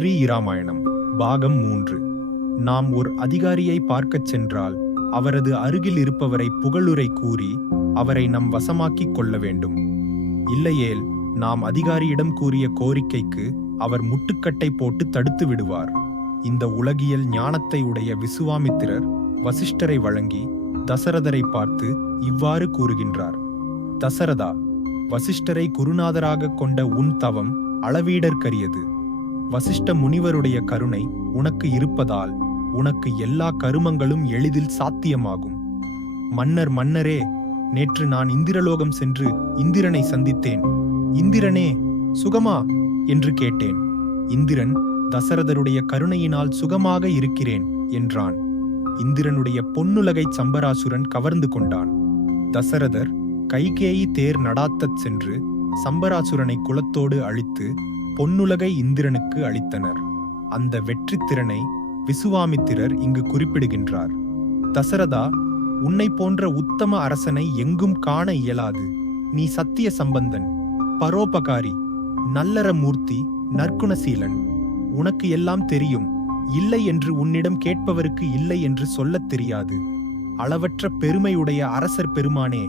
ஸ்ரீராமாயணம் பாகம் மூன்று. நாம் ஒரு அதிகாரியை பார்க்கச் சென்றால் அவரது அருகில் இருப்பவரை புகழுரை கூறி அவரை நம் வசமாக்கிக் கொள்ள வேண்டும். இல்லையேல் நாம் அதிகாரியிடம் கூறிய கோரிக்கைக்கு அவர் முட்டுக்கட்டை போட்டு தடுத்து விடுவார். இந்த உலகியல் ஞானத்தை உடைய விசுவாமித்திரர் வசிஷ்டரை வழங்கி தசரதரை பார்த்து இவ்வாறு கூறுகின்றார். தசரதா வசிஷ்டரை குருநாதராக கொண்ட உன் தவம் அளவீடற்கரியது. வசிஷ்ட முனிவருடைய கருணை உனக்கு இருப்பதால் உனக்கு எல்லா கருமங்களும் எளிதில் சாத்தியமாகும். மன்னர் மன்னரே நேற்று நான் இந்திரலோகம் சென்று இந்திரனை சந்தித்தேன். இந்திரனே சுகமா? என்று கேட்டேன். இந்திரன் தசரதருடைய கருணையினால் சுகமாக இருக்கிறேன் என்றான். இந்திரனுடைய பொன்னுலகை சம்பராசுரன் கவர்ந்து கொண்டான். தசரதர் கைகேயி தேர் நடாத்தச் சென்று சம்பராசுரனை குலத்தோடு அழித்து பொன்னுலகை இந்திரனுக்கு அளித்தனர். அந்த வெற்றித் திறனை விசுவாமித்திரர் இங்கு குறிப்பிடுகின்றார். தசரதா உன்னை போன்ற உத்தம அரசனை எங்கும் காண இயலாது. நீ சத்திய சம்பந்தன். பரோபகாரி. நல்லற மூர்த்தி. நற்குணசீலன். உனக்கு எல்லாம் தெரியும். இல்லை என்று உன்னிடம் கேட்பவருக்கு இல்லை என்று சொல்லத் தெரியாது. அளவற்ற பெருமையுடைய அரசர் பெருமானே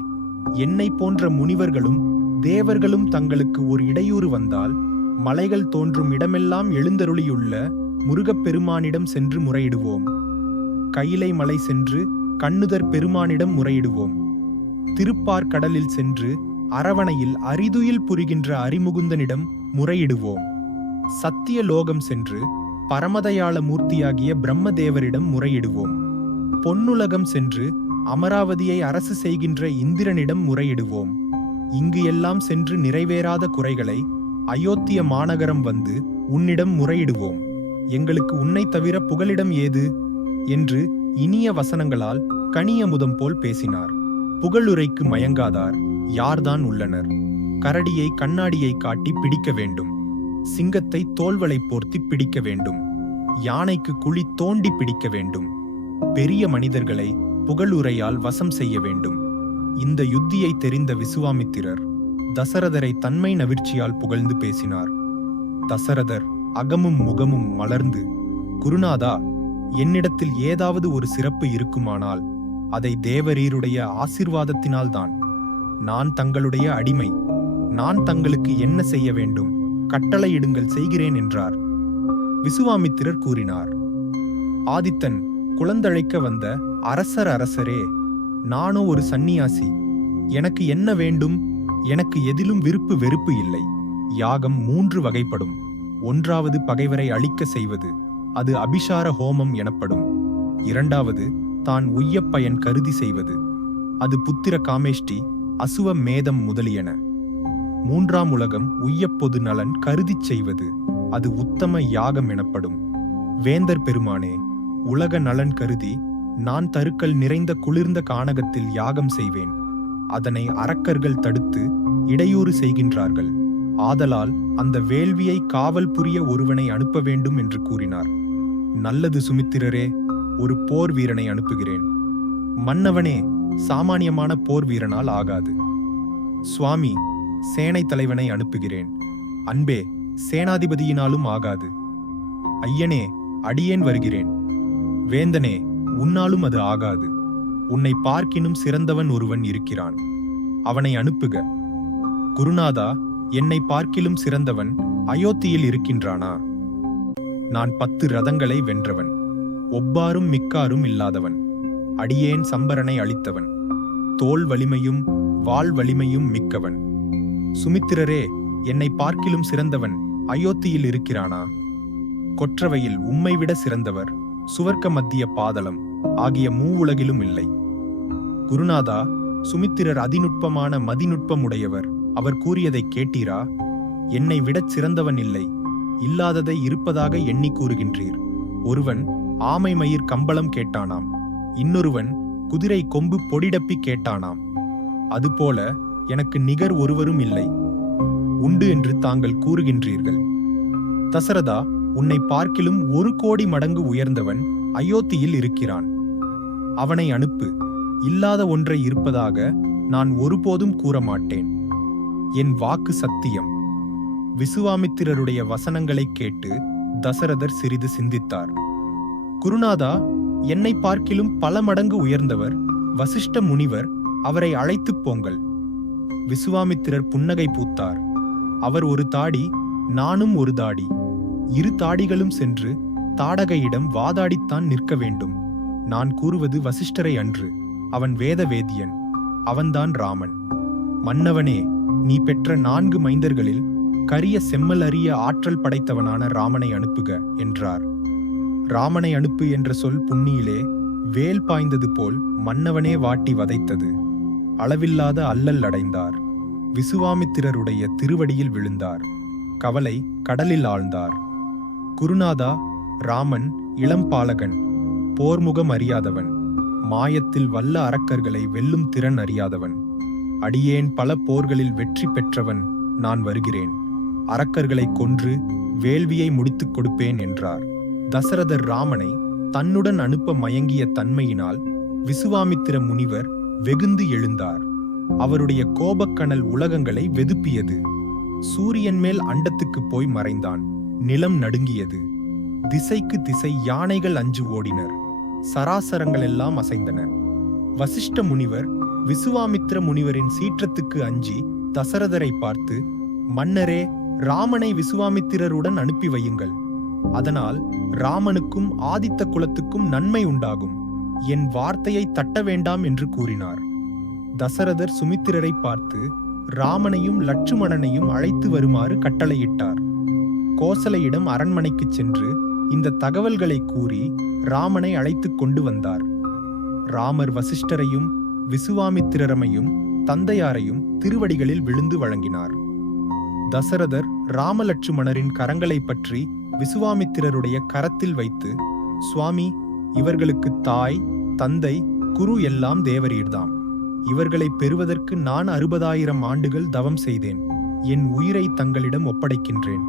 என்னை போன்ற முனிவர்களும் தேவர்களும் தங்களுக்கு ஒரு இடையூறு வந்தால் மலைகள் தோன்றும் இடமெல்லாம் எழுந்தருளியுள்ள முருகப்பெருமானிடம் சென்று முறையிடுவோம். கையிலை மலை சென்று கண்ணுதர் பெருமானிடம் முறையிடுவோம். திருப்பார்கடலில் சென்று அரவணையில் அரிதுயில் புரிகின்ற அரிமுகுந்தனிடம் முறையிடுவோம். சத்திய லோகம் சென்று பரமதயாள மூர்த்தியாகிய பிரம்மதேவரிடம் முறையிடுவோம். பொன்னுலகம் சென்று அமராவதியை அரசு செய்கின்ற இந்திரனிடம் முறையிடுவோம். இங்கு எல்லாம் சென்று நிறைவேறாத குறைகளை அயோத்திய மாநகரம் வந்து உன்னிடம் முறையிடுவோம். எங்களுக்கு உன்னை தவிர புகலிடம் ஏது? என்று இனிய வசனங்களால் கனியமுதம் போல் பேசினார். புகழுரைக்கு மயங்காதார் யார்தான் உள்ளனர்? கரடியை கண்ணாடியை காட்டி பிடிக்க வேண்டும். சிங்கத்தை தோள்வளை போர்த்தி பிடிக்க வேண்டும். யானைக்கு குழி தோண்டி பிடிக்க வேண்டும். பெரிய மனிதர்களை புகழுரையால் வசம் செய்ய வேண்டும். இந்த யுத்தியை தெரிந்த விசுவாமித்திரர் தசரதரை தன்மை நவிர்ச்சியால் புகழ்ந்து பேசினார். தசரதர் அகமும் முகமும் மலர்ந்து குருநாதா என்னிடத்தில் ஏதாவது ஒரு சிறப்பு இருக்குமானால் அதை தேவரீருடைய ஆசிர்வாதத்தினால்தான். நான் தங்களுடைய அடிமை நான் தங்களுக்கு என்ன செய்ய வேண்டும் கட்டளையிடுங்கள் செய்கிறேன் என்றார். விசுவாமித்திரர் கூறினார் ஆதித்தன் குழந்தழைக்க வந்த அரசர் அரசரே நானோ ஒரு சந்நியாசி எனக்கு என்ன வேண்டும்? எனக்கு எதிலும் விருப்பு வெறுப்பு இல்லை. யாகம் மூன்று வகைப்படும். ஒன்றாவது பகைவரை அழிக்க செய்வது. அது அபிஷார ஹோமம் எனப்படும். இரண்டாவது தான் உய்யப்பயன் கருதி செய்வது. அது புத்திர காமேஷ்டி அசுவ மேதம் முதலியன. மூன்றாம் உலகம் உய்யப் பொது நலன் கருதிச் செய்வது. அது உத்தம யாகம் எனப்படும். வேந்தர் பெருமானே உலக நலன் கருதி நான் தருக்கள் நிறைந்த குளிர்ந்த கானகத்தில் யாகம் செய்வேன். அதனை அரக்கர்கள் தடுத்து இடையூறு செய்கின்றார்கள். ஆதலால் அந்த வேள்வியை காவல் புரிய ஒருவனை அனுப்ப வேண்டும் என்று கூறினார். நல்லது சுமித்திரரே ஒரு போர் வீரனை அனுப்புகிறேன். மன்னவனே சாமானியமான போர் வீரனால் ஆகாது. சுவாமி சேனை தலைவனை அனுப்புகிறேன். அன்பே சேனாதிபதியினாலும் ஆகாது. ஐயனே அடியேன் வருகிறேன். வேந்தனே உன்னாலும் அது ஆகாது. உன்னை பார்க்கினும் சிறந்தவன் ஒருவன் இருக்கிறான். அவனை அனுப்புக. குருநாதா என்னை பார்க்கிலும் சிறந்தவன் அயோத்தியில் இருக்கின்றானா? நான் பத்து ரதங்களை வென்றவன். ஒப்பாரும் மிக்காரும் இல்லாதவன். அடியேன் சம்பரனை அளித்தவன் தோல் வலிமையும் வாள் வலிமையும் மிக்கவன். சுமித்திரரே என்னை பார்க்கிலும் சிறந்தவன் அயோத்தியில் இருக்கிறானா? கொற்றவையில் உம்மை விட சிறந்தவர் சுவர்க்க மத்திய பாதளம் ஆகிய மூவுலகிலும் இல்லை. குருநாதா சுமித்திரர் அதிநுட்பமான மதிநுட்பம் உடையவர் அவர் கூறியதை கேட்டீரா? என்னை விடச் சிறந்தவன் இல்லை இல்லாததை இருப்பதாக எண்ணி கூறுகின்றீர். ஒருவன் ஆமை மயிர் கம்பளம் கேட்டானாம் இன்னொருவன் குதிரை கொம்பு பொடிடப்பி கேட்டானாம். அதுபோல எனக்கு நிகர் ஒருவரும் இல்லை உண்டு என்று தாங்கள் கூறுகின்றீர்கள். தசரதா உன்னை பார்க்கிலும் ஒரு கோடி மடங்கு உயர்ந்தவன் அயோத்தியில் இருக்கிறான். அவனை அனுப்பு இல்லாத ஒன்றை இருப்பதாக நான் ஒருபோதும் கூற மாட்டேன் என் வாக்கு சத்தியம். விசுவாமித்திரருடைய வசனங்களைக் கேட்டு தசரதர் சிறிது சிந்தித்தார். குருநாதா என்னை பார்க்கிலும் பல மடங்கு உயர்ந்தவர் வசிஷ்ட முனிவர் அவரை அழைத்துப் போங்கள். விசுவாமித்திரர் புன்னகை பூத்தார். அவர் ஒரு தாடி நானும் ஒரு தாடி. இரு தாடிகளும் சென்று தாடகையிடம் வாதாடித்தான் நிற்க வேண்டும். நான் கூறுவது வசிஷ்டரை அன்று. அவன் வேத வேதியன் அவன்தான் ராமன். மன்னவனே நீ பெற்ற நான்கு மைந்தர்களில் கரிய செம்மல் அறிய ஆற்றல் படைத்தவனான ராமனை அனுப்புக என்றார். ராமனை அனுப்பு என்ற சொல் புண்ணியிலே வேல் பாய்ந்தது போல் மன்னவனே வாட்டி வதைத்தது. அளவில்லாத அல்லல் அடைந்தார். விசுவாமித்திரருடைய திருவடியில் விழுந்தார். கவலை கடலில் ஆழ்ந்தார். குருநாதா ராமன் இளம்பாலகன் போர்முகம் அறியாதவன். மாயத்தில் வல்ல அரக்கர்களை வெல்லும் திறன் அறியாதவன். அடியேன் பல போர்களில் வெற்றி பெற்றவன் நான் வருகிறேன். அரக்கர்களை கொன்று வேள்வியை முடித்துக் கொடுப்பேன் என்றார். தசரதர் ராமனை தன்னுடன் அனுப்ப மயங்கிய தன்மையினால் விசுவாமித்திர முனிவர் வெகுந்து எழுந்தார். அவருடைய கோபக்கனல் உலகங்களை வெதுப்பியது. சூரியன் மேல் அண்டத்துக்கு போய் மறைந்தான். நிலம் நடுங்கியது. திசைக்கு திசை யானைகள் அஞ்சு ஓடினர். சராசரங்கள் எல்லாம் அசைந்தன. வசிஷ்ட முனிவர் விசுவாமித்திர முனிவரின் சீற்றத்துக்கு அஞ்சி தசரதரை பார்த்து மன்னரே ராமனை விசுவாமித்திரருடன் அனுப்பி வையுங்கள். அதனால் ராமனுக்கும் ஆதித்த குலத்துக்கும் நன்மை உண்டாகும். என் வார்த்தையை தட்ட வேண்டாம் என்று கூறினார். தசரதர் சுமித்திரரை பார்த்து ராமனையும் லட்சுமணனையும் அழைத்து வருமாறு கட்டளையிட்டார். கோசலையிடம் அரண்மனைக்குச் சென்று இந்த தகவல்களை கூறி ராமனை அழைத்துக் கொண்டு வந்தார். ராமர் வசிஷ்டரையும் விசுவாமித்திரரமையும் தந்தையாரையும் திருவடிகளில் விழுந்து வழங்கினார். தசரதர் ராமலட்சுமணரின் கரங்களை பற்றி விசுவாமித்திரருடைய கரத்தில் வைத்து சுவாமி இவர்களுக்கு தாய் தந்தை குரு எல்லாம் தேவரீர்தாம். இவர்களை பெறுவதற்கு நான் அறுபதாயிரம் ஆண்டுகள் தவம் செய்தேன். என் உயிரை தங்களிடம் ஒப்படைக்கின்றேன்.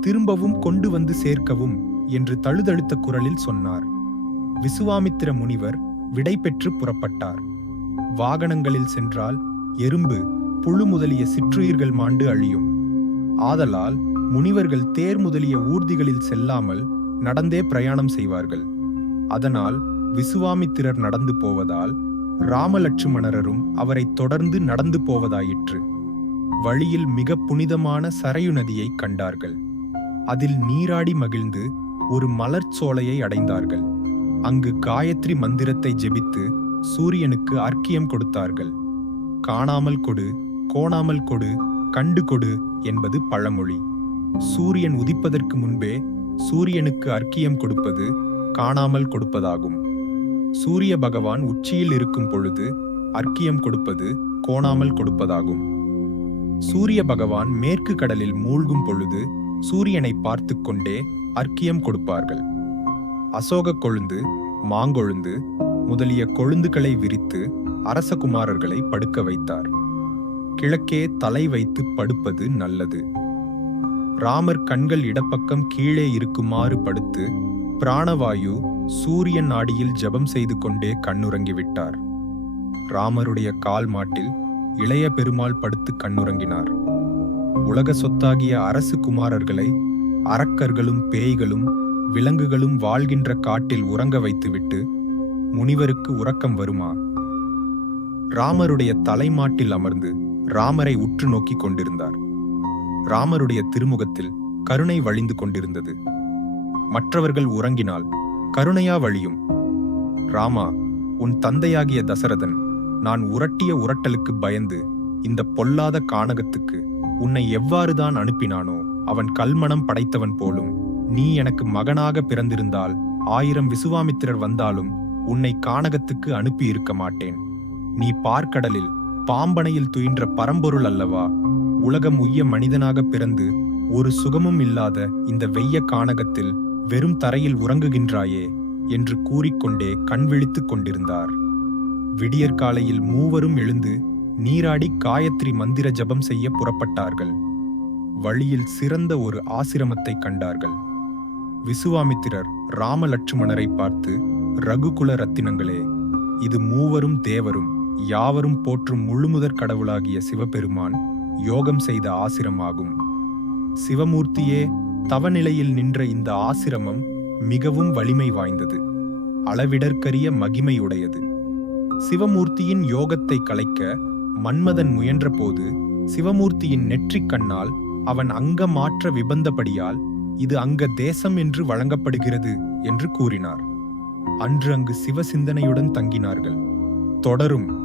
திரும்பவும் கொண்டு வந்து சேர்க்கவும் என்று தழுதழுத்த குரலில் சொன்னார். விசுவாமித்திர முனிவர் விடை பெற்று புறப்பட்டார். வாகனங்களில் சென்றால் எறும்பு புழு முதலிய சிற்றுயிர்கள் மாண்டு அழியும். ஆதலால் முனிவர்கள் தேர் முதலிய ஊர்திகளில் செல்லாமல் நடந்தே பிரயாணம் செய்வார்கள். அதனால் விசுவாமித்திரர் நடந்து போவதால் ராமலட்சுமணரரும் அவரை தொடர்ந்து நடந்து போவதாயிற்று. வழியில் மிக புனிதமான சரையு நதியை கண்டார்கள். அதில் நீராடி மகிழ்ந்து ஒரு மலர் சோலையை அடைந்தார்கள். அங்கு காயத்ரி மந்திரத்தை ஜெபித்து சூரியனுக்கு அர்க்கியம் கொடுத்தார்கள். காணாமல் கொடு கோணாமல் கொடு கண்டு கொடு என்பது பழமொழி. சூரியன் உதிப்பதற்கு முன்பே சூரியனுக்கு அர்க்கியம் கொடுப்பது காணாமல் கொடுப்பதாகும். சூரிய பகவான் உச்சியில் இருக்கும் பொழுது அர்க்கியம் கொடுப்பது கோணாமல் கொடுப்பதாகும். சூரிய பகவான் மேற்கு கடலில் மூழ்கும் பொழுது சூரியனை பார்த்து கொண்டே அர்க்கியம் கொடுப்பார்கள். அசோக கொழுந்து மாங்கொழுந்து முதலிய கொழுந்துகளை விரித்து அரசகுமாரர்களை படுக்க வைத்தார். கிழக்கே தலை வைத்து படுப்பது நல்லது. ராமர் கண்கள் இடப்பக்கம் கீழே இருக்குமாறு படுத்து பிராணவாயு சூரியன் நாடியில் ஜெபம் செய்து கொண்டே கண்ணுறங்கிவிட்டார் ராமருடைய கால் மாட்டில் இளைய பெருமாள் படுத்து கண்ணுறங்கினார். உலக சொத்தாகிய அரசு குமாரர்களை அரக்கர்களும் பேய்களும் விலங்குகளும் வாழ்கின்ற காட்டில் உறங்க வைத்துவிட்டு முனிவருக்கு உறக்கம் வருமா? ராமருடைய தலைமாட்டில் அமர்ந்து ராமரை உற்று நோக்கிக் கொண்டிருந்தார். ராமருடைய திருமுகத்தில் கருணை வழிந்து கொண்டிருந்தது. மற்றவர்கள் உறங்கினால் கருணையா வழியும். ராமா உன் தந்தையாகிய தசரதன் நான் உரட்டிய உரட்டலுக்கு பயந்து இந்த பொல்லாத கானகத்துக்கு உன்னை எவ்வாறுதான் அனுப்பினானோ அவன் கல்மணம் படைத்தவன் போலும். நீ எனக்கு மகனாக பிறந்திருந்தால் ஆயிரம் விசுவாமித்திரர் வந்தாலும் உன்னை கானகத்துக்கு அனுப்பி இருக்க மாட்டேன். நீ பார்க்கடலில் பாம்பனையில் துயின்ற பரம்பொருள் அல்லவா? உலகம் உய்ய மனிதனாக பிறந்து ஒரு சுகமும் இல்லாத இந்த வெய்ய கானகத்தில் வெறும் தரையில் உறங்குகின்றாயே என்று கூறிக்கொண்டே கண் விழித்துக் கொண்டிருந்தார். விடியற்காலையில் மூவரும் எழுந்து நீராடி காயத்ரி மந்திர ஜபம் செய்ய புறப்பட்டார்கள். வழியில் சிறந்த ஒரு ஆசிரமத்தை கண்டார்கள். விசுவாமித்திரர் ராமலட்சுமணரை பார்த்து ரகுகுல ரத்தினங்களே இது மூவரும் தேவரும் யாவரும் போற்றும் முழுமுதற் கடவுளாகிய சிவபெருமான் யோகம் செய்த ஆசிரமாகும். சிவமூர்த்தியே தவநிலையில் நின்ற இந்த ஆசிரமம் மிகவும் வலிமை வாய்ந்தது அளவிடற்கரிய மகிமையுடையது. சிவமூர்த்தியின் யோகத்தை கலைக்க மன்மதன் முயன்றபோது சிவமூர்த்தியின் நெற்றிக் கண்ணால் அவன் அங்க மாற்ற விபந்தபடியால் இது அங்க தேசம் என்று வழங்கப்படுகிறது என்று கூறினார். அன்று அங்கு சிவசிந்தனையுடன் தங்கினார்கள். தொடரும்.